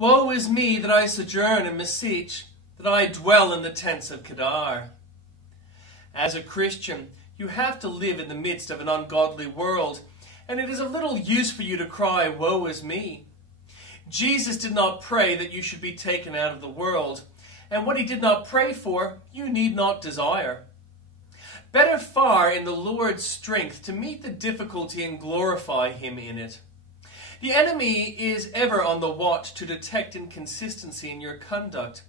Woe is me that I sojourn in Mesech, that I dwell in the tents of Kedar. As a Christian, you have to live in the midst of an ungodly world, and it is of little use for you to cry, woe is me. Jesus did not pray that you should be taken out of the world, and what he did not pray for, you need not desire. Better far in the Lord's strength to meet the difficulty and glorify him in it. The enemy is ever on the watch to detect inconsistency in your conduct.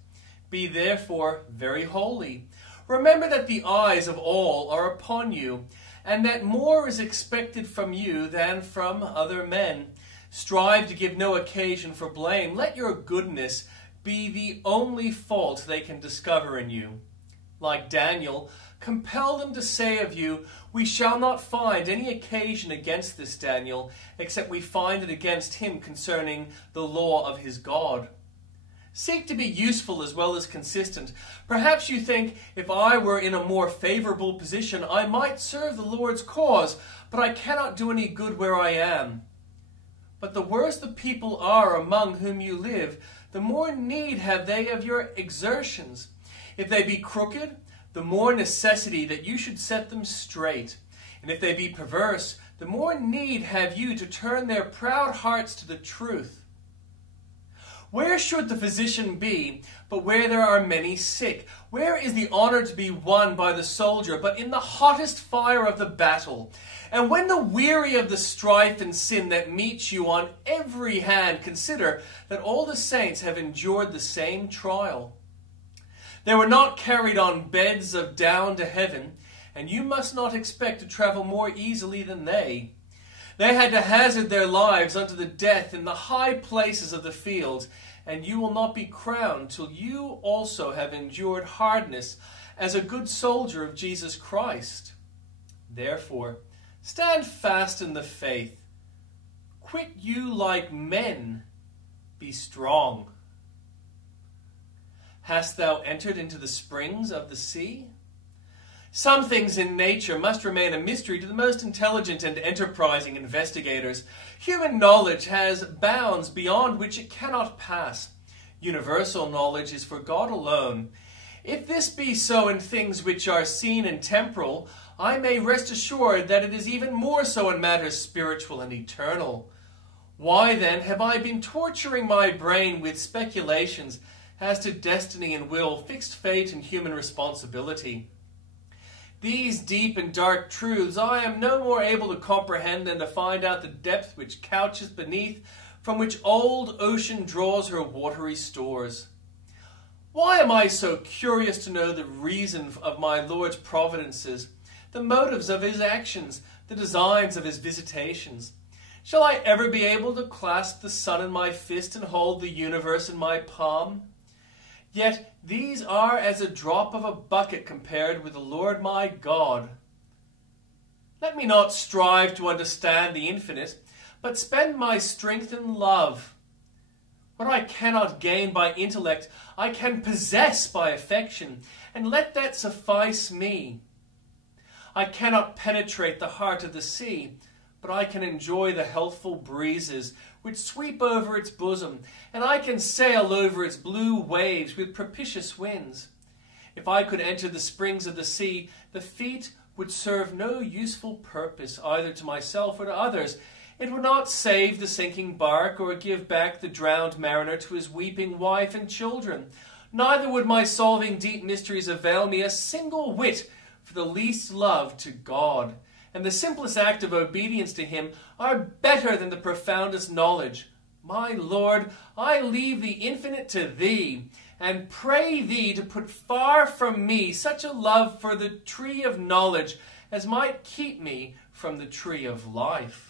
Be therefore very holy. Remember that the eyes of all are upon you, and that more is expected from you than from other men. Strive to give no occasion for blame. Let your goodness be the only fault they can discover in you. Like Daniel, compel them to say of you, we shall not find any occasion against this Daniel, except we find it against him concerning the law of his God. Seek to be useful as well as consistent. Perhaps you think, if I were in a more favorable position, I might serve the Lord's cause, but I cannot do any good where I am. But the worse the people are among whom you live, the more need have they of your exertions. If they be crooked, the more necessity that you should set them straight. And if they be perverse, the more need have you to turn their proud hearts to the truth. Where should the physician be, but where there are many sick? Where is the honor to be won by the soldier, but in the hottest fire of the battle? And when the weary of the strife and sin that meets you on every hand, consider that all the saints have endured the same trial. They were not carried on beds of down to heaven, and you must not expect to travel more easily than they. They had to hazard their lives unto the death in the high places of the field, and you will not be crowned till you also have endured hardness as a good soldier of Jesus Christ. Therefore, stand fast in the faith. Quit you like men. Be strong. Hast thou entered into the springs of the sea? Some things in nature must remain a mystery to the most intelligent and enterprising investigators. Human knowledge has bounds beyond which it cannot pass. Universal knowledge is for God alone. If this be so in things which are seen and temporal, I may rest assured that it is even more so in matters spiritual and eternal. Why then have I been torturing my brain with speculations as to destiny and will, fixed fate and human responsibility? These deep and dark truths I am no more able to comprehend than to find out the depth which couches beneath, from which old ocean draws her watery stores. Why am I so curious to know the reason of my Lord's providences, the motives of his actions, the designs of his visitations? Shall I ever be able to clasp the sun in my fist and hold the universe in my palm? Yet these are as a drop of a bucket compared with the Lord my God. Let me not strive to understand the infinite, but spend my strength in love. What I cannot gain by intellect, I can possess by affection, and let that suffice me. I cannot penetrate the heart of the sea, but I can enjoy the healthful breezes which sweep over its bosom, and I can sail over its blue waves with propitious winds. If I could enter the springs of the sea, the feet would serve no useful purpose either to myself or to others. It would not save the sinking bark or give back the drowned mariner to his weeping wife and children. Neither would my solving deep mysteries avail me a single whit for the least love to God. And the simplest act of obedience to him are better than the profoundest knowledge. My Lord, I leave the infinite to thee, and pray thee to put far from me such a love for the tree of knowledge as might keep me from the tree of life.